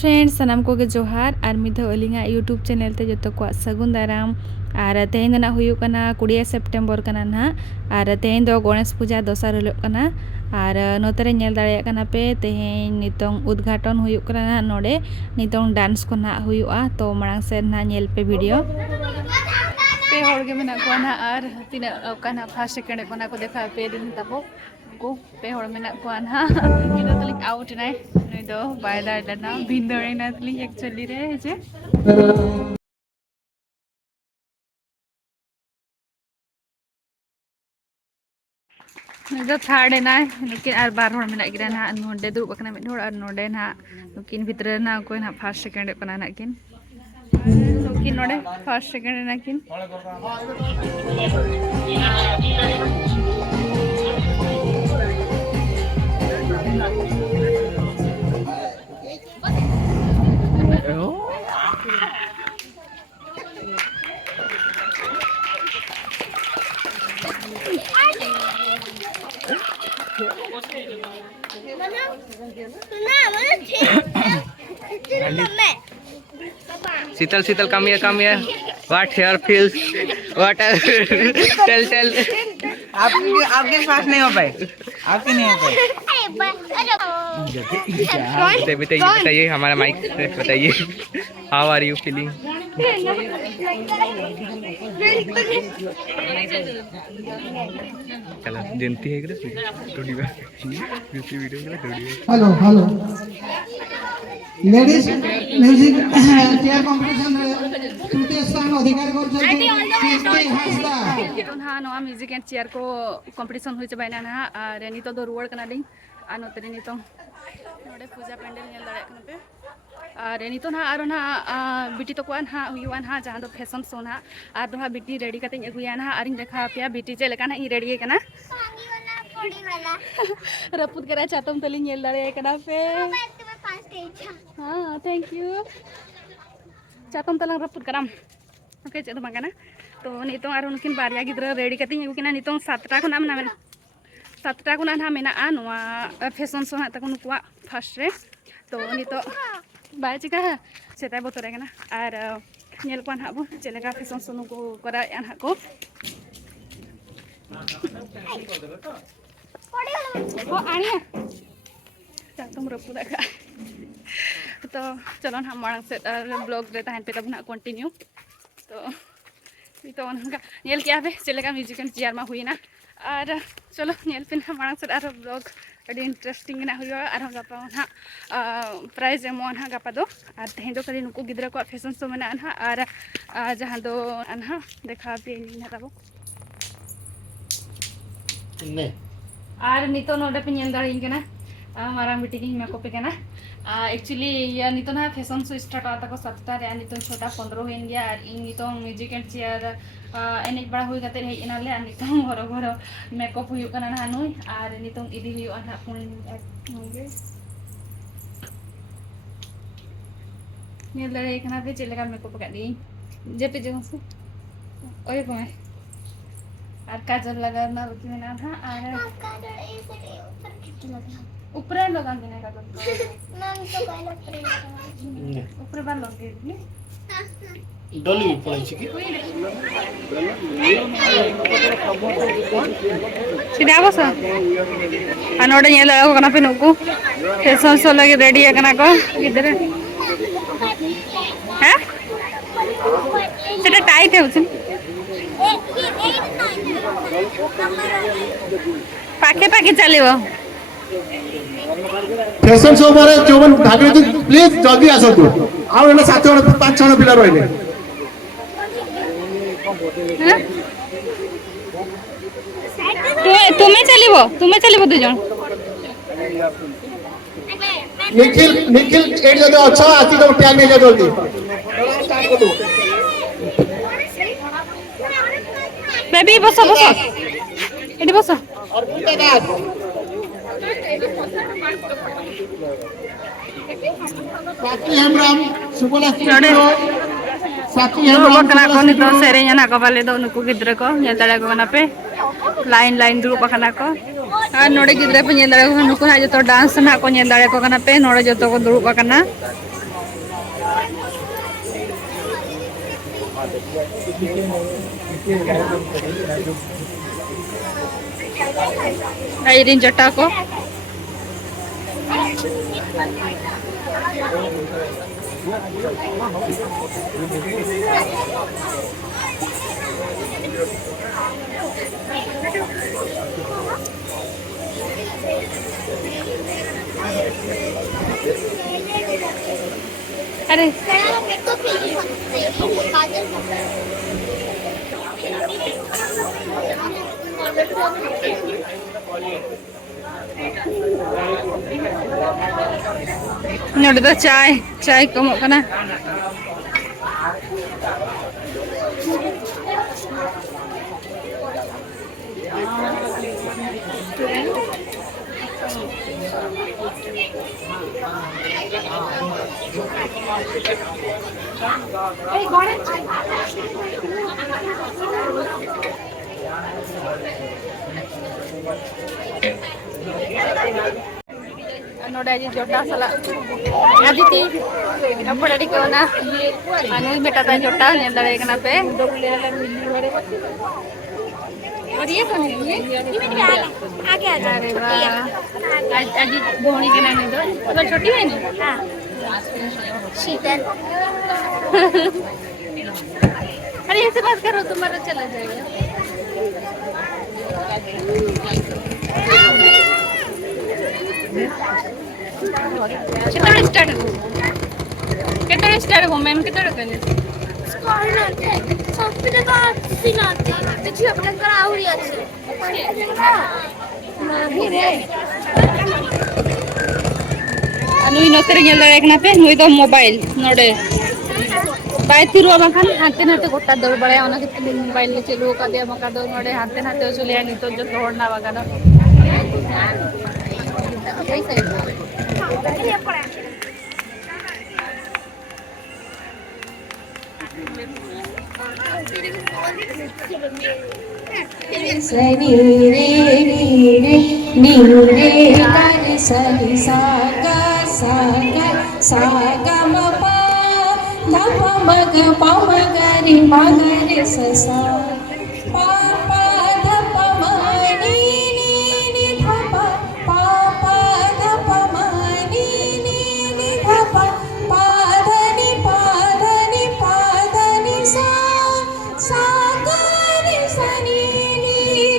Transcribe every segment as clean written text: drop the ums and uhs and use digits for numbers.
Friends सानाम को जोहार और मिधा अलिंगा यूट्यूब चैनल ते जो को सगुन दाराम और तेहन ना हुयुक कना 20 सेप्टेम्बर कना ना और तेहन दो गणेश पूजा दोसर हिलोग कना और नोतरे नेल दाड़े कना पे तेहन नितोंग उद्घाटन हुयुक कना नोडे नितोंग डांस को ना हुयुआ तो मांग से ना नेल पे वीडियो पे होड़ के मेना को ना और तीना कना फर्स्ट सेकंड को ना को देखा पे दिन तबो को पे होड़ मेना को ना किनो तलिक आउट नाय नै दो बाय दाना भिंदरे ना तलिक एक्चुअली रे जे जो थार्ड ना नुकिन और बार होड़ मेना गिरा ना नोडे दुब कना मिड होड़ और नोडे ना नुकिन भितर ना कोई ना फर्स्ट सेकंड कना ना किन नुकिन नोडे फर्स्ट सेकंड ना किन शीतल शीतल come here what here feels what tell आपके पास नहीं हो पाए आपके नहीं हो पाए बताइए हमारा माइक बताइए हाउ आर यू फीलिंग चला जयंती है थोड़ी बार hello hello ladies music chair competition तृतीय स्थान अधिकार हाँ नवा म्यूजिक एंड चेयर को कंपटीशन हुई चबाइना ना और नितो दो रुवाड़ कना लिंग आ नोतरे नितो नोडे पूजा पेंडल नेल दाड़े कना पे और नितो ना आरो ना बिटी तो कोन हा हुयुआन हा जहां दो फैशन शो ना और दो हा बिटी रेडी कते अगुया ना आरिन देखा पे बिटी चे लेका ना ई रेडी कना रपुत करा चातम तली नेल दाड़े कना पे हाँ थैंक यू चातम तलंग रपुत कराम ओके चेद मांगना तो नितों आरो उनकिन बारिया गिद्रा रेडी कते अगुकिना नितों 7टा को नाम ना 7टा को ना मेना नवा फैशन शो तक नुकुआ फर्स्ट रे तो नितो बाय चिका सेताय बतरे कना और नेल को हाबो चलेगा फैशन शो नुको करा यान हाको ओ आनिया चातम रपुदा का तो चलो हम मांग से ब्लॉग रे तहन पे तब ना कंटिन्यू तो उनका नेल क्या है चलेगा म्यूजिक एंड चेयर में हुई ना और चलो नेल पे ना मांग से ब्लॉग अभी इंटरेस्टिंग ना हुआ और गपा ना प्राइज एमो ना गपा दो और तेहन दो खाली नुकु गिद्रा को फैशन शो में ना और जहाँ दो ना देखा पे ना तब और नितो नोडे पे नेल दाड़ी ना मारांग बिटी की मेकअप पे ना एक्चुअली ये नितो ना फैशन शो स्टार्ट आता को 7टा रे नितो छोटा 15 होइन गया और इन नितो म्यूजिक एंड चेयर एनेज बड़ा हुई गते हे इनाले और नितो घरो घरो मेकअप हुई कना ना नुई और नितो इदी हुई ना पुन होंगे नेल दाड़े कना पे चलेगा मेकअप का दी जे पे जो से ओए को और काजल लगाना रुचि में ना था और ऊपर लगा देने का तो नाम तो कहला ऊपर बार लग दे डॉली पड़े छी सीधा बस आ नोडे ये लगा कना पे नुकु फैशन शो लगे रेडी है कना को इधर हैं सेटा टाइट है उछन पाके पाके चलेबो फैशन शो मारे जोवन भाग ले प्लीज जल्दी आसतु आ एना 7 जण 5 जण पिला रहले तुम्हें चलिबो दु जण निखिल एड जदे अच्छा आती तो टैग ले जा जल्दी स्टार्ट कर दो बेबी बसो एडी बसो और दादा साथी हेमराम सुबलास्ती साथी हेमराम कना को नितो सेरेnya ना को बाले दो नुकु गिद्रा को नेल दाड़ा को ना पे लाइन दुरुब कना को और नोडे गिद्रा पे नेल दाड़ा को नुकु हा जो तो डांस ना को नेल दाड़ा को कना पे नोडे जो तो को दुरुब कना Airin jota ko. Are node do chai komok kana. Noda aja jota salah. Aditi, apa tadi kau na? Anu beta tanya jota yang dari kenapa? और ये कौन है ये आगे आ जा रे वाह आज बोनी के नाम दो तो छोटी है नी हां शीतल अरे ऐसे बात करो तुम्हारा चला जाएगा कितना स्टार्ट हो मैम कितना करने anu inotere nyel dare kenapa nui do mobile node bai tiru makan hante nate gota dor balaya ona kitte mobile le chalu ka dia maka do node hante nate usulia nito jo hor na bagana Sunny रे नी रे कर सनी सा गा म पा ध प म ग प म ग रे म ग रे स सा पा पा ध प म नी ध प पा पा ध प म नी ध प पा ध नि सा ग रे सनी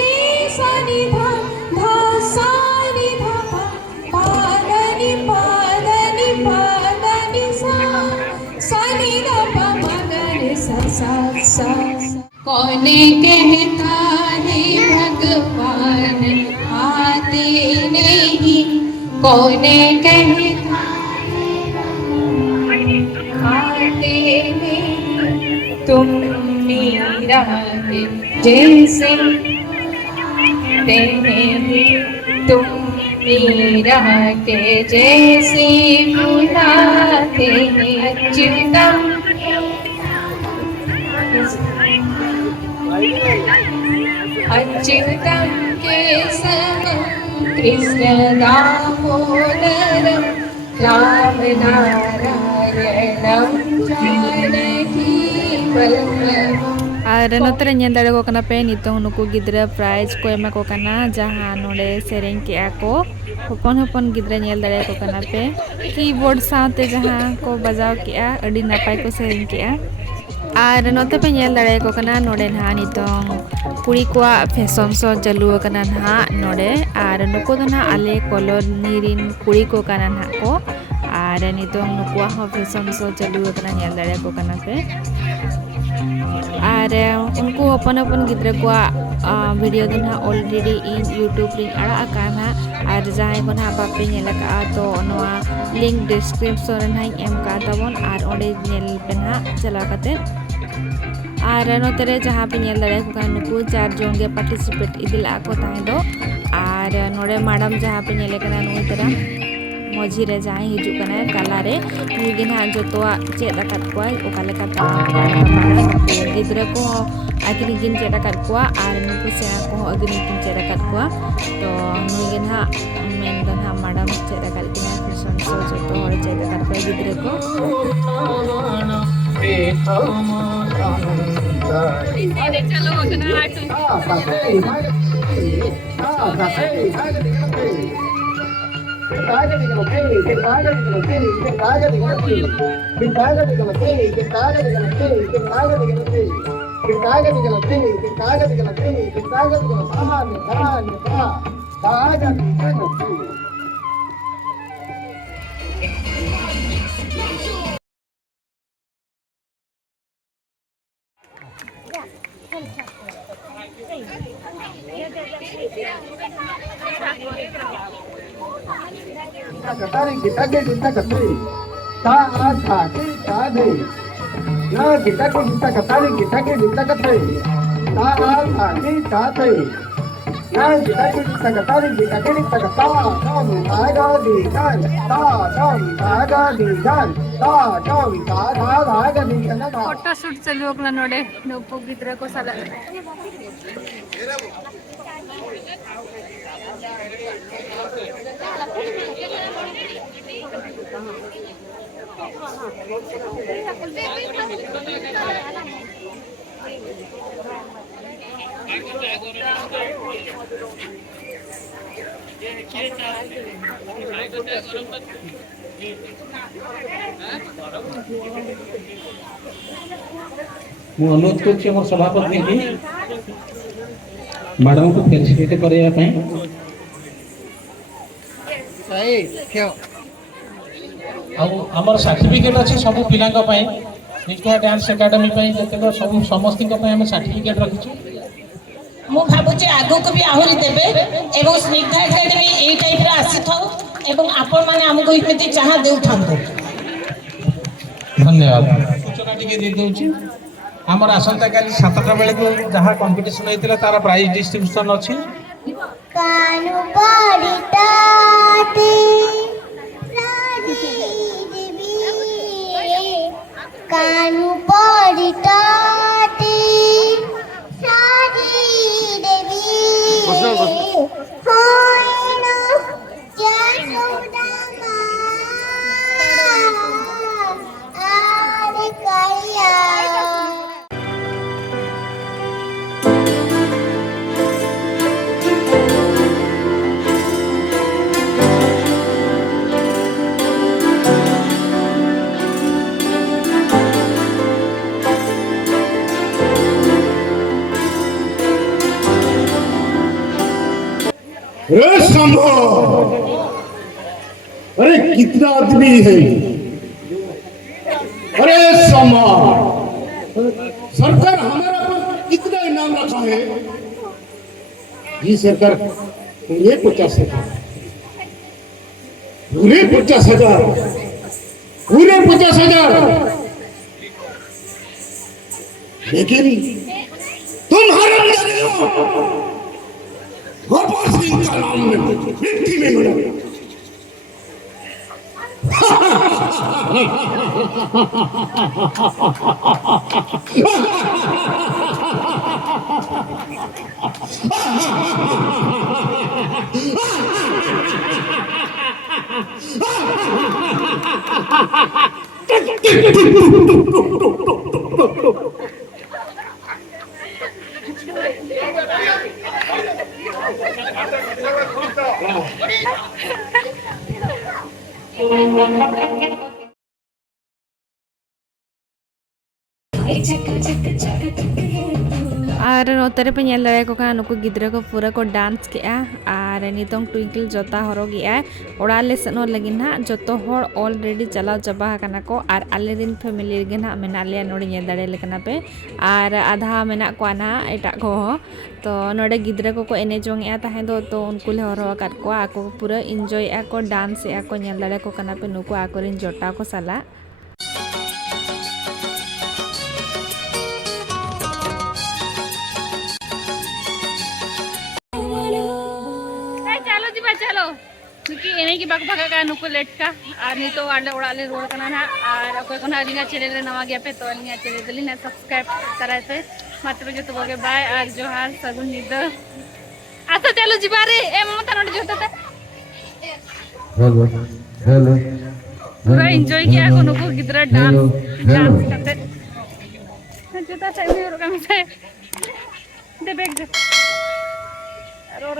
रे सनी ध सा नि ध प पा ध नि सा सनी ध प म ग रे स सा कौन कहता है भगवान आते नहीं कौन कहता आते नहीं तुम मेरा है जैसे तेरे तुम मेरा के जैसे बुलाते हैं चिंतन अच्युतम के समम कृष्ण दामोदरम राम नारायणम जानकी वल्लभम और नोतरे ñel dare ko kana pe nitong nuku gidra prize ko ema ko kana jaha node sereng ke ako hopon gidra ñel dare ko kana pe keyboard saute jaha ko bajaw ke a adi napai ko sereng ke a और नोते पे ñel dare ko kana node na nitong kuri kwa fashion show chalu kana na node और nuko do na ale colony rin kuri ko kana na ko और nitong nuko ha fashion show chalu kana ñel dare ko kana pe और उनको अपन गिद्रा को video दो ना already in YouTube link आड़ा आकाना और जहाँ को ना बापे नेला का तो नवा लिंक डिस्क्रिप्शन में एम का तबन और ओडे नेल पे ना चला करते और नोतरे जहाँ पे नेल दरे को नुकु 4 जोंगे पार्टिसिपेट इदिला को ताहे दो और नोडे मैडम जहाँ पे नेले कना नुई तरह मजी रे जहाँ हिजू कना ताला रे नुगे ना जोतोआ चेद अकात को ओकाले का गिद्रा को आखिरी गिन चेद अकात को और नुकु सेना को अगनी गिन चेद अकात को तो नुगे ना मेन दो ना मैडम चेद अकात किना फैशन शो जोतो और चेद अकात को गिद्रा को फोटो शूट चलू अपना नोडे नोपो गिद्रा को साला ମୁଁ ଅନୁରୋଧ କରୁଛି ମୋ ସଭାପତି ମ୍ୟାଡାମକୁ ଫେସିଲିଟି କରିବା ପାଇଁ। ଆଉ ଆମର ସାର୍ଟିଫିକେଟ ଅଛି ସବୁ ପିଲାଙ୍କ ପାଇଁ, ନିଷ୍ଠା ଡ୍ୟାନ୍ସ ଏକାଡେମୀ ପାଇଁ ଯେତେବେଳେ ସବୁ ସମସ୍ତଙ୍କ ପାଇଁ ଆମେ ସାର୍ଟିଫିକେଟ ରଖିଛୁ। ମୁଁ ଭାବୁଛି ଆଗକୁ ବି ଆହୁରି ଦେବେ ଏବଂ ସ୍ନିଗ୍ଧା ଏକାଡେମୀ ଏଇ ଟାଇପ୍ର ଆସିଥାଉ ଏବଂ ଆପଣମାନେ ଆମକୁ ଏମିତି ଚାହା ଦେଉଥାନ୍ତୁ। ଧନ୍ୟବାଦ। ସୂଚନା ଟିକେ ଦେଇଦେଉଛି, ଆମର ଆସନ୍ତାକାଲି 7ଟା ବେଳକୁ ଯାହା କମ୍ପିଟିସନ ହେଇଥିଲା ତାର ପ୍ରାଇଜ ଡିଷ୍ଟ୍ରିବ୍ୟୁସନ ଅଛି। कानु पड़िटाती सारी देवी होइना जसोदामा आरे कहिया अरे संभव, अरे कितना आदमी है, अरे समाज सरकार हमारा पर कितना इनाम रखा है। ये सरकार पूरे 50,000 पूरे 50,000 पूरे 50,000, लेकिन तुम हरामजादे हो। गोपाल सिंह का नाम मिट्टी में मिला। और नोतरे पे नेल दाड़े को का नुकु गिद्रा को पूरा को डांस के और नितोंग ट्विंकल जोता हरोगी ओड़ा ले सनो लगी ना जोतो हर ऑलरेडी चलाव चाबा कना को और आले दिन फैमिली गे ना मेना ले नोडे नेल दाड़े लेकना पे और आधा मेना को ना एटा को तो नोडे गिद्रा को एने जोंग ताहे दो तो उनको ले हरो काट को आको पूरा एंजॉय को डांस को नेल दाड़े को कना पे नुकु आकोरिन जोटा को साला चलो क्योंकि एने की बाग भागा का नुको लेट का और नहीं तो आले उड़ाले रोड करना ना और कोई कोना लिंगा चैनल रे नवा गया पे तो लिंगा चैनल दली ना सब्सक्राइब कराए पे मात्र जो तो बगे बाय और जोहार सगुन निद आतो चलो जिबारे ए ममता नोड जोता हेलो हेलो पूरा एंजॉय किया को नुको कितना डांस करते jutta saya biar kami saya. Deh beg deh. Aro